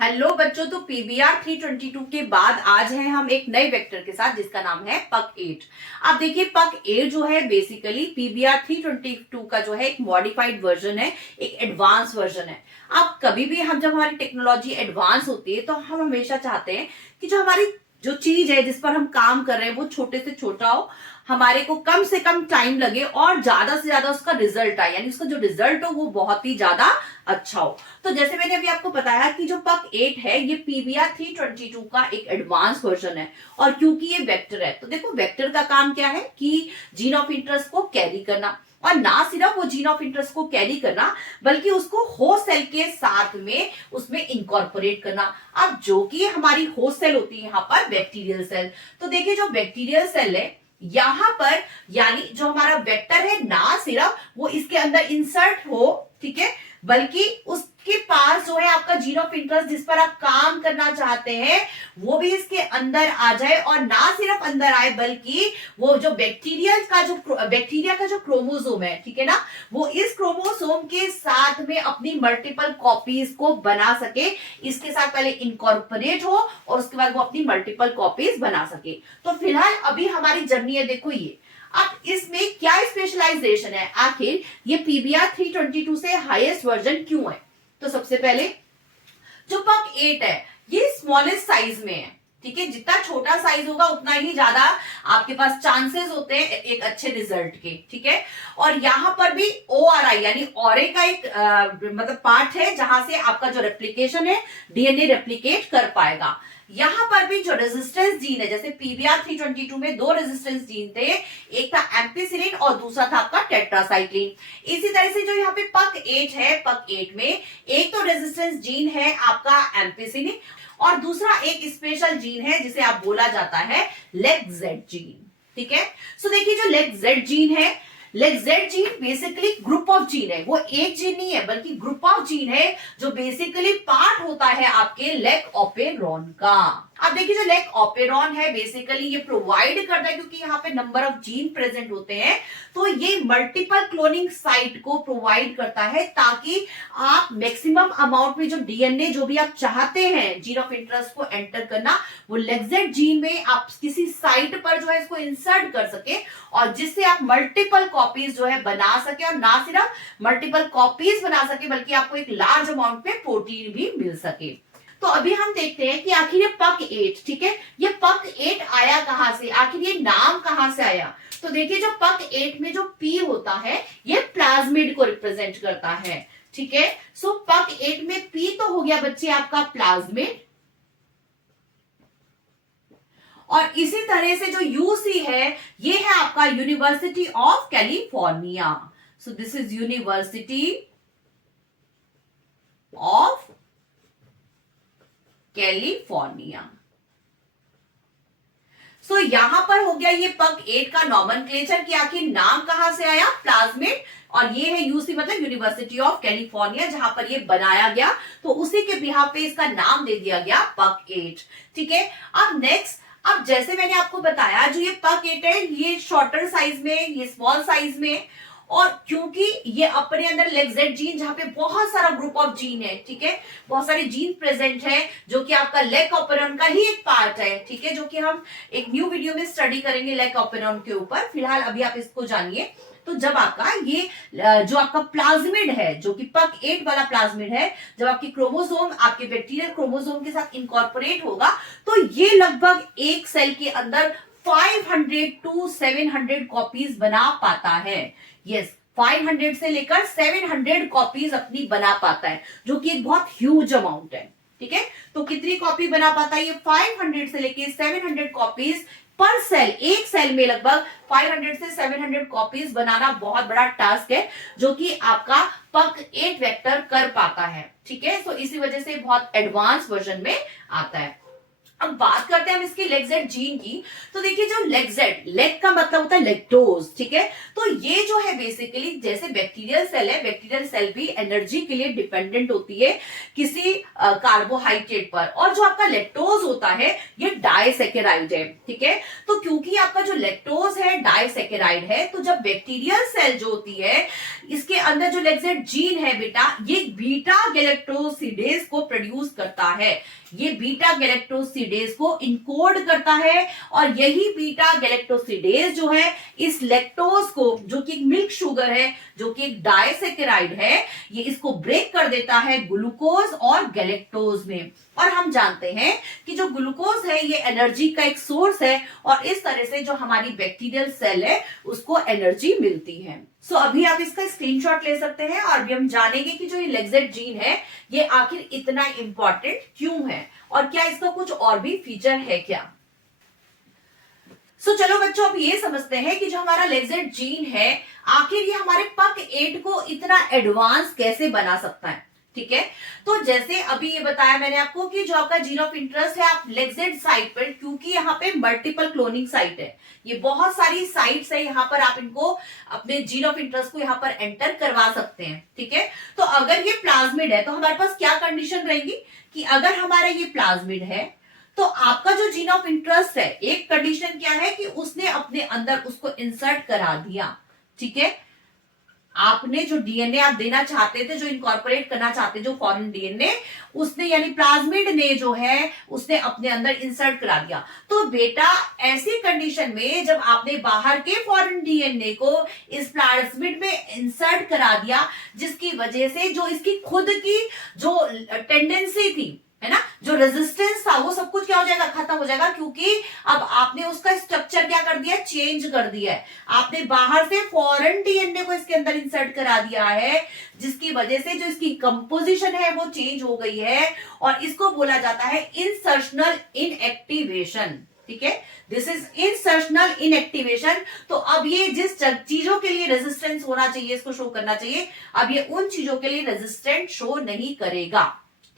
Hello बच्चों, तो PBR 322 के बाद आज है हम एक नए वेक्टर के साथ जिसका नाम है पक 8। अब देखिए पक 8 जो है बेसिकली पीबीआर 322 का जो है एक मॉडिफाइड वर्जन है, एक एडवांस वर्जन है। अब कभी भी हम जब हमारी टेक्नोलॉजी एडवांस होती है तो हम हमेशा चाहते हैं कि जो हमारी जो चीज है जिस पर हम काम कर रहे हैं वो छोटे से छोटा हो, हमारे को कम से कम टाइम लगे और ज्यादा से ज्यादा उसका रिजल्ट आए, यानी उसका जो रिजल्ट हो वो बहुत ही ज्यादा अच्छा हो। तो जैसे मैंने अभी आपको बताया कि जो पक 8 है ये पीबीआर 322 का एक एडवांस वर्जन है। और क्योंकि ये वेक्टर है तो देखो वेक्टर का काम क्या है कि जीन ऑफ इंटरेस्ट को कैरी करना, और ना सिर्फ वो जीन ऑफ इंटरेस्ट को कैरी करना बल्कि उसको होस्ट सेल के साथ में उसमें इंकॉर्पोरेट करना। अब जो कि हमारी होस्ट सेल होती है यहाँ पर बैक्टीरियल सेल। तो देखिए जो बैक्टीरियल सेल है यहां पर, यानी जो हमारा वेक्टर है ना सिर्फ वो इसके अंदर इंसर्ट हो, ठीक है, बल्कि उसके पास जो है आपका जीन ऑफ इंटरेस्ट जिस पर आप काम करना चाहते हैं वो भी इसके अंदर आ जाए, और ना सिर्फ अंदर आए बल्कि वो जो बैक्टीरिया का जो क्रोमोसोम है, ठीक है ना, वो इस क्रोमोसोम के साथ में अपनी मल्टीपल कॉपीज को बना सके, इसके साथ पहले इनकॉर्पोरेट हो और उसके बाद वो अपनी मल्टीपल कॉपीज बना सके। तो फिलहाल अभी हमारी जर्नी है, देखो ये अब इसमें क्या स्पेशलाइजेशन है, आखिर ये पीबीआर 322 से हाईएस्ट वर्जन क्यों है। तो सबसे पहले जो पक 8 है ये स्मॉलेस्ट साइज में है, ठीक है, जितना छोटा साइज होगा उतना ही ज्यादा आपके पास चांसेस होते हैं एक अच्छे रिजल्ट के, ठीक है। और यहां पर भी ORI यानी ऑरे का एक मतलब पार्ट है जहां से आपका जो रेप्लिकेशन है डीएनए रेप्लिकेट कर पाएगा। यहां पर भी जो रेजिस्टेंस जीन है, जैसे पीबीआर 322 में दो रेजिस्टेंस जीन थे, एक था एम्पिसिलिन और दूसरा था आपका टेट्रासाइक्लिन। इसी तरह से जो यहाँ पे पक 8 है, पक 8 में एक तो रेजिस्टेंस जीन है आपका एम्पिसिलिन और दूसरा एक स्पेशल जीन है जिसे आप बोला जाता है लेग-जेड जीन, ठीक है। सो देखिए जो लेग-जेड जीन है, leg-Z gene basically group of gene है, वो एक जीन नहीं है बल्कि ग्रुप ऑफ जीन है जो बेसिकली पार्ट होता है आपके लेग ऑपेरॉन का। अब देखिए जो लेग ऑपेरॉन है बेसिकली ये प्रोवाइड करता है, क्योंकि यहाँ पे नंबर ऑफ जीन प्रेजेंट होते हैं तो ये मल्टीपल क्लोनिंग साइट को प्रोवाइड करता है ताकि आप मैक्सिमम अमाउंट में जो डीएनए जो भी आप चाहते हैं जीन ऑफ इंटरेस्ट को एंटर करना, वो लेग-जेड जीन में आप किसी साइट पर जो है इसको इंसर्ट कर सके और जिससे आप मल्टीपल कॉपीज जो है बना सके, और ना सिर्फ मल्टीपल कॉपीज बना सके बल्कि आपको एक लार्ज अमाउंट में प्रोटीन भी मिल सके। तो अभी हम देखते हैं कि आखिर ये पक 8, ठीक है, ये पक 8 आया कहां से, आखिर ये नाम कहां से आया। तो देखिए जो पक 8 में जो पी होता है ये प्लाज्मिड को रिप्रेजेंट करता है, ठीक है। सो पक 8 में पी तो हो गया बच्चे आपका प्लाज्मिड, और इसी तरह से जो यूसी है ये है आपका university of California. So this is university of California. So यहां पर हो गया ये पक 8 का नॉमेनक्लेचर कि आखिर नाम कहां से आया, प्लाज्मिड, और ये है यूसी मतलब यूनिवर्सिटी ऑफ कैलिफोर्निया जहां पर ये बनाया गया, तो उसी के बिहाफ पे इसका नाम दे दिया गया पक 8, ठीक है। अब नेक्स्ट, अब जैसे मैंने आपको बताया जो ये पक 8 है ये शॉर्टर साइज में, ये स्मॉल साइज में, और क्योंकि ये अपने अंदर लेग-जेड जीन जहां पे बहुत सारा ग्रुप ऑफ जीन है, ठीक है, बहुत सारे जीन प्रेजेंट है जो कि आपका लेग ऑपेरॉन का ही एक पार्ट है, ठीक है, जो कि हम एक न्यू वीडियो में स्टडी करेंगे लेग ऑपेरॉन के ऊपर। फिलहाल अभी आप इसको जानिए। तो जब आपका ये जो आपका प्लाज्मिड है जो कि पक 8 वाला प्लाज्मिड है, जब आपकी क्रोमोसोम आपके बैक्टीरियल क्रोमोसोम के साथ इनकॉर्पोरेट होगा तो ये लगभग एक सेल के अंदर 500 to 700 कॉपीज बना पाता है। यस, 500 से लेकर 700 कॉपीज अपनी बना पाता है, जो कि एक बहुत ह्यूज अमाउंट है, ठीक है। तो कितनी कॉपी बना पाता है ये 500 से लेकर 700 कॉपीज पर सेल, एक सेल में लगभग 500 से 700 कॉपीज बनाना बहुत बड़ा टास्क है जो कि आपका पक 8 वेक्टर कर पाता है, ठीक है। तो इसी वजह से बहुत एडवांस वर्जन में आता है। अब बात करते हैं हम इसके लेगजेड जीन की। तो देखिए जो लेगजेड, लेग का मतलब होता है लेक्टोज, ठीक है। तो ये जो है बेसिकली जैसे बैक्टीरियल सेल है, बैक्टीरियल सेल भी एनर्जी के लिए डिपेंडेंट होती है किसी कार्बोहाइड्रेट पर, और जो आपका लेक्टोज होता है ये डाइसेकेराइड है, ठीक है। तो क्योंकि आपका जो लेक्टोज है डाइसेकेराइड है, तो जब बैक्टीरियल सेल जो होती है इसके अंदर जो लेगजेड जीन है बेटा, ये बीटा गैलेक्टोसिडेज को प्रोड्यूस करता है, ये बीटा गैलेक्टोसिडेज को इनकोड करता है, और यही बीटा गैलेक्टोसिडेज जो है इस लैक्टोज को, जो कि एक मिल्क शुगर है, जो कि एक डाइसेकेराइड है, ये इसको ब्रेक कर देता है ग्लूकोज और गैलेक्टोज में। और हम जानते हैं कि जो ग्लूकोज है ये एनर्जी का एक सोर्स है, और इस तरह से जो हमारी बैक्टीरियल सेल है उसको एनर्जी मिलती है। सो अभी आप इसका स्क्रीनशॉट ले सकते हैं, और अभी हम जानेंगे कि जो ये लेगजेड जीन है ये आखिर इतना इंपॉर्टेंट क्यों है, और क्या इसका कुछ और भी फीचर है क्या। चलो बच्चों अब ये समझते हैं कि जो हमारा लेगजेड जीन है आखिर ये हमारे पक8 को इतना एडवांस कैसे बना सकता है, ठीक है। तो जैसे अभी ये बताया मैंने आपको कि जो आपका जीन ऑफ इंटरेस्ट है आप लेगजेड साइट पर, क्योंकि यहाँ पे मल्टीपल क्लोनिंग साइट है, ये बहुत सारी साइट्स है, यहाँ पर आप इनको अपने जीन ऑफ इंटरेस्ट को यहाँ पर एंटर करवा सकते हैं, ठीक है। तो अगर ये प्लाज्मिड है तो हमारे पास क्या कंडीशन रहेगी कि अगर हमारा ये प्लाज्मिड है तो आपका जो जीन ऑफ इंटरेस्ट है, एक कंडीशन क्या है कि उसने अपने अंदर उसको इंसर्ट करा दिया, ठीक है। आपने जो डीएनए आप देना चाहते थे, जो इनकॉर्पोरेट करना चाहते, जो फॉरेन डीएनए, उसने यानी प्लाज्मिड ने जो है उसने अपने अंदर इंसर्ट करा दिया। तो बेटा ऐसी कंडीशन में जब आपने बाहर के फॉरेन डीएनए को इस प्लाज्मिड में इंसर्ट करा दिया, जिसकी वजह से जो इसकी खुद की जो टेंडेंसी थी, है ना, जो रेजिस्टेंस था, वो सब कुछ क्या हो जाएगा, खत्म हो जाएगा, क्योंकि अब आपने उसका स्ट्रक्चर क्या कर दिया, चेंज कर दिया है। आपने बाहर से फॉरेन डीएनए को इसके अंदर इंसर्ट करा दिया है, जिसकी वजह से जो इसकी कंपोजिशन है वो चेंज हो गई है, और इसको बोला जाता है इंसर्शनल इनएक्टिवेशन, ठीक है। This is insertional inactivation. तो अब ये जिस चीजों के लिए रेजिस्टेंस होना चाहिए, इसको शो करना चाहिए, अब ये उन चीजों के लिए रेजिस्टेंट शो नहीं करेगा,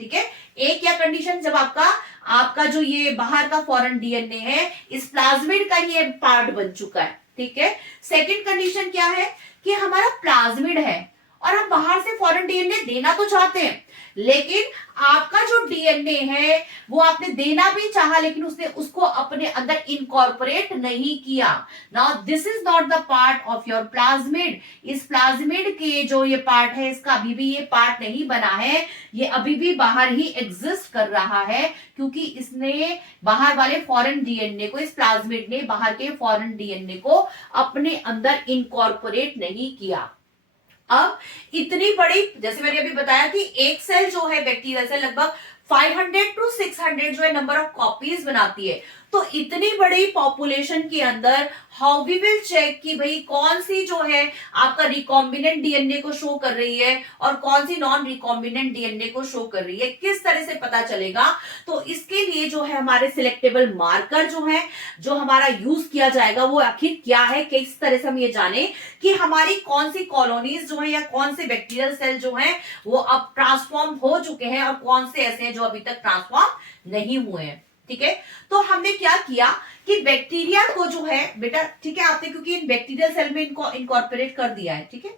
ठीक है। एक क्या कंडीशन, जब आपका जो ये बाहर का फॉरेन डीएनए है इस प्लाज्मिड का ये पार्ट बन चुका है, ठीक है। सेकंड कंडीशन क्या है कि हमारा प्लाज्मिड है और हम बाहर से फॉरेन डीएनए देना तो चाहते हैं, लेकिन आपका जो डीएनए है वो आपने देना भी चाहा, लेकिन उसने उसको अपने अंदर इनकॉर्पोरेट नहीं किया। Now this is not the part of your plasmid. इस प्लाज्मिड के जो ये पार्ट है इसका अभी भी ये पार्ट नहीं बना है, ये अभी भी बाहर ही एग्जिस्ट कर रहा है, क्योंकि इसने बाहर वाले फॉरेन डीएनए को, इस प्लाज्मिड ने बाहर के फॉरेन डीएनए को अपने अंदर इनकॉर्पोरेट नहीं किया। अब इतनी बड़ी, जैसे मैंने अभी बताया कि एक सेल जो है बैक्टीरियल सेल लगभग 500 to 600 जो है नंबर ऑफ कॉपीज बनाती है। तो इतनी बड़ी पॉपुलेशन के अंदर हाउ वी विल चेक कि भाई कौन सी जो है आपका रिकॉम्बिनेंट डीएनए को शो कर रही है और कौन सी नॉन रिकॉम्बिनेंट डीएनए को शो कर रही है, किस तरह से पता चलेगा। तो इसके लिए जो है हमारे सिलेक्टेबल मार्कर जो है, जो हमारा यूज किया जाएगा वो आखिर क्या है, किस तरह से हम ये जाने कि हमारी कौन सी कॉलोनीज जो है या कौन से बैक्टीरियल सेल जो है वो अब ट्रांसफॉर्म हो चुके हैं और कौन से ऐसे हैं जो अभी तक ट्रांसफॉर्म नहीं हुए हैं, ठीक है। तो हमने क्या किया कि बैक्टीरिया को जो है बेटा, ठीक है, आपने क्योंकि इन बैक्टीरियल सेल में इनको इनकॉर्पोरेट कर दिया है, ठीक है,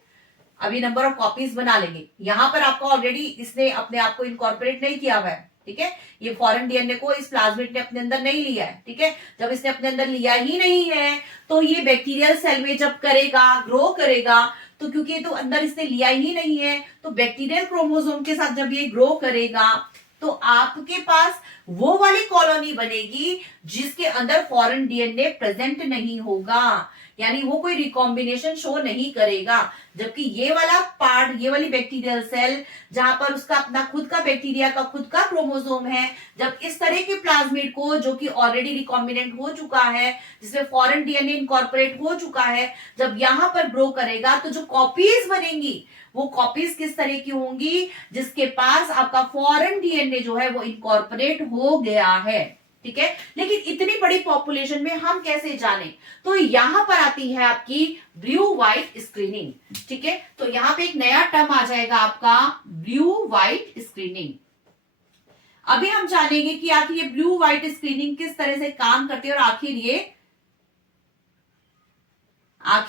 अभी नंबर ऑफ कॉपीज बना लेंगे। यहां पर आपको ऑलरेडी इसने अपने आप को इनकॉर्पोरेट नहीं किया हुआ है, ठीक है, ये फॉरेन डीएनए को इस प्लाज्मिड ने अपने अंदर नहीं लिया है, ठीक है। जब इसने अपने अंदर लिया ही नहीं है तो ये बैक्टीरियल सेल में जब करेगा, ग्रो करेगा, तो क्योंकि तो अंदर इसने लिया ही नहीं है, तो बैक्टीरियल क्रोमोसोम के साथ जब ये ग्रो करेगा तो आपके पास वो वाली कॉलोनी बनेगी जिसके अंदर फॉरेन डीएनए प्रेजेंट नहीं होगा, यानी वो कोई रिकॉम्बिनेशन शो नहीं करेगा। जबकि ये वाला पार्ट, ये वाली बैक्टीरियल सेल जहां पर उसका अपना खुद का बैक्टीरिया का खुद का क्रोमोसोम है, जब इस तरह के प्लाज्मिड को जो कि ऑलरेडी रिकॉम्बिनेंट हो चुका है, जिसमें फॉरेन डीएनए इनकॉर्पोरेट हो चुका है, जब यहां पर ग्रो करेगा तो जो कॉपीज बनेंगी वो कॉपीज किस तरह की होंगी, जिसके पास आपका फॉरेन डीएनए जो है वो इनकॉर्पोरेट हो गया है, ठीक है। लेकिन इतनी बड़ी पॉपुलेशन में हम कैसे जाने, तो यहां पर आती है आपकी ब्लू व्हाइट स्क्रीनिंग, ठीक है। तो यहां पे एक नया टर्म आ जाएगा आपका ब्लू व्हाइट स्क्रीनिंग। अभी हम जानेंगे कि आखिर ये ब्लू व्हाइट स्क्रीनिंग किस तरह से काम करती है और आखिर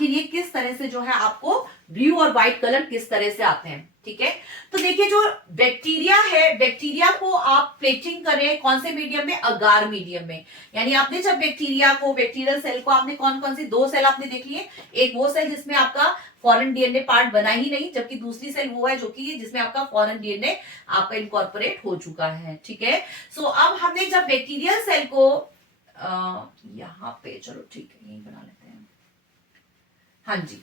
ये किस तरह से जो है आपको ब्लू और व्हाइट कलर किस तरह से आते हैं। ठीक है, तो देखिए जो बैक्टीरिया है, बैक्टीरिया को आप प्लेटिंग करें कौन से मीडियम में, अगार मीडियम में। यानी आपने जब बैक्टीरिया को, बैक्टीरियल सेल को आपने कौन कौन सी 2 सेल आपने देख लिए, एक वो सेल जिसमें आपका फॉरेन डीएनए पार्ट बना ही नहीं, जबकि दूसरी सेल वो है जो कि जिसमें आपका फॉरेन डीएनए आपका इनकॉर्पोरेट हो चुका है। ठीक है, सो अब हमने जब बैक्टीरियल सेल को यहाँ पे, चलो ठीक है यही बना लेते हैं। हाँ जी,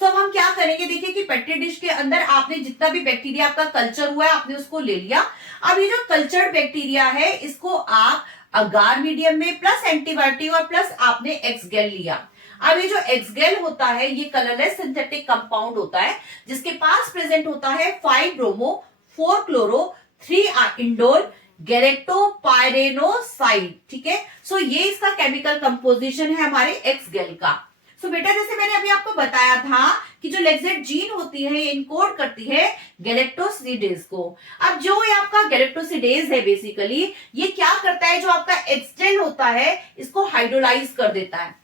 सो अब हम क्या करेंगे, देखिए कि पेट्री डिश के अंदर आपने जितना भी बैक्टीरिया आपका कल्चर हुआ है आपने उसको ले लिया। अब ये जो कल्चर्ड बैक्टीरिया है इसको आप अगार मीडियम में प्लस एंटीबायोटिक और प्लस आपने एक्सगेल लिया। अब ये जो एक्सगेल होता है ये कलरलेस सिंथेटिक कंपाउंड होता है जिसके पास प्रेजेंट होता है 5 ब्रोमो 4 क्लोरो 3 इंडोल गैरेक्टोपायरेनोसाइड। ठीक है, सो ये इसका केमिकल कंपोजिशन है हमारे एक्सगेल का। सो बेटा जैसे मैंने अभी आपको बताया था कि जो लेक्सेट जीन होती है ये इनकोड करती है गैलेक्टोसिडेज को। अब जो ये आपका गैलेक्टोसिडेज है बेसिकली ये क्या करता है, जो आपका एक्सजेल होता है इसको हाइड्रोलाइज कर देता है,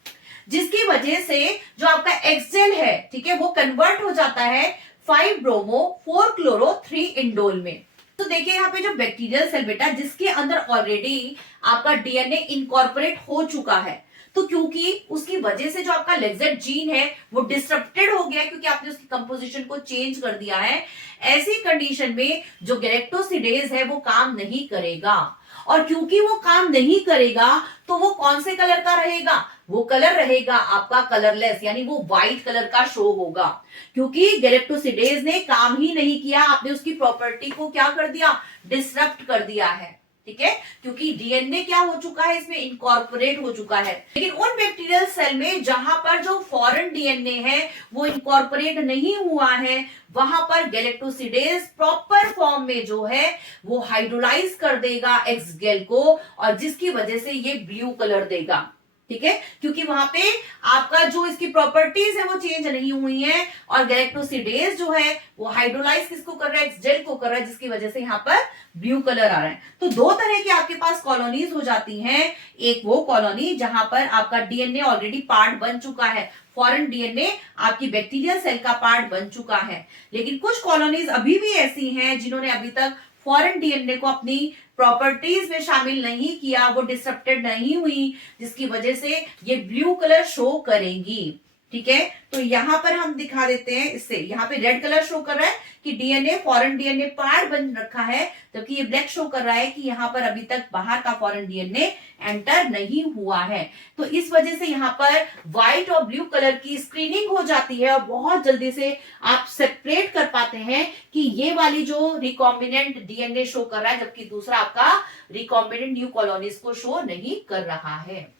जिसकी वजह से जो आपका एक्सजेल है, ठीक है, वो कन्वर्ट हो जाता है 5 ब्रोमो 4 क्लोरो 3 इंडोल में। तो देखिए यहाँ पे जो बैक्टीरियल सेल बेटा जिसके अंदर ऑलरेडी आपका डीएनए इनकॉर्पोरेट हो चुका है, तो क्योंकि उसकी वजह से जो आपका लेक्सेट जीन है वो डिस्टर्बेड हो गया है क्योंकि आपने उसकी कंपोजिशन को चेंज कर दिया है, ऐसी कंडीशन में जो गैलेक्टोसिडेज है वो काम नहीं करेगा। और क्योंकि वो काम नहीं करेगा तो वो कौन से कलर का रहेगा, वो कलर रहेगा आपका कलरलेस, यानी वो व्हाइट कलर का शो होगा, क्योंकि गैलेक्टोसिडेज ने काम ही नहीं किया, आपने उसकी प्रॉपर्टी को क्या कर दिया, डिसरप्ट कर दिया है। ठीक है, क्योंकि डीएनए क्या हो चुका है, इसमें इनकॉर्पोरेट हो चुका है। लेकिन उन बैक्टीरियल सेल में जहां पर जो फॉरेन डीएनए है वो इनकॉर्पोरेट नहीं हुआ है, वहां पर गैलेक्टोसिडेज प्रॉपर फॉर्म में जो है वो हाइड्रोलाइज कर देगा एक्सगेल को, और जिसकी वजह से ये ब्लू कलर देगा। ठीक है, क्योंकि वहां पे आपका जो इसकी प्रॉपर्टीज है वो चेंज नहीं हुई है, और गैलेक्टोसिडेज जो है वो हाइड्रोलाइज किसको कर रहा है, एक्सजेल को कर रहा है, जिसकी वजह से यहाँ पर ब्लू कलर आ रहा है। तो 2 तरह की आपके पास कॉलोनीज हो जाती हैं। एक वो कॉलोनी जहां पर आपका डीएनए ऑलरेडी पार्ट बन चुका है, फॉरेन डीएनए आपकी बैक्टीरियल सेल का पार्ट बन चुका है, लेकिन कुछ कॉलोनीज अभी भी ऐसी हैं जिन्होंने अभी तक फॉरेन डीएनए को अपनी प्रॉपर्टीज में शामिल नहीं किया, वो डिसरप्टेड नहीं हुई, जिसकी वजह से ये ब्लू कलर शो करेंगी। ठीक है, तो यहां पर हम दिखा देते हैं, इससे यहाँ पे रेड कलर शो कर रहा है कि डीएनए फॉरेन डीएनए पार्ट बन रखा है, जबकि ये ब्लैक शो कर रहा है कि यहाँ पर अभी तक बाहर का फॉरेन डीएनए एंटर नहीं हुआ है। तो इस वजह से यहाँ पर व्हाइट और ब्लू कलर की स्क्रीनिंग हो जाती है और बहुत जल्दी से आप सेपरेट कर पाते हैं कि ये वाली जो रिकॉम्बिनेंट डीएनए शो कर रहा है, जबकि दूसरा आपका रिकॉम्बिनेंट न्यू कॉलोनीज को शो नहीं कर रहा है।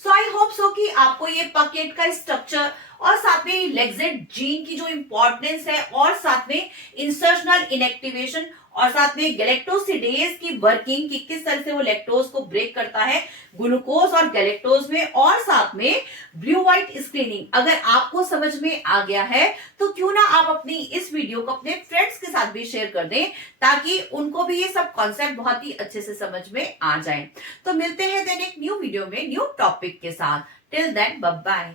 सो आई होप सो कि आपको ये पकेट का स्ट्रक्चर और साथ में लेक्सेट जीन की जो इंपॉर्टेंस है और साथ में इंसर्शनल इनएक्टिवेशन और साथ में गैलेक्टोसिडेज की वर्किंग कि किस तरह से वो लैक्टोज को ब्रेक करता है ग्लूकोज और गैलेक्टोज में, और साथ में ब्लू व्हाइट स्क्रीनिंग अगर आपको समझ में आ गया है तो क्यों ना आप अपनी इस वीडियो को अपने फ्रेंड्स के साथ भी शेयर कर दें ताकि उनको भी ये सब कॉन्सेप्ट बहुत ही अच्छे से समझ में आ जाए। तो मिलते हैं देन एक न्यू वीडियो में न्यू टॉपिक के साथ। Till then bye bye.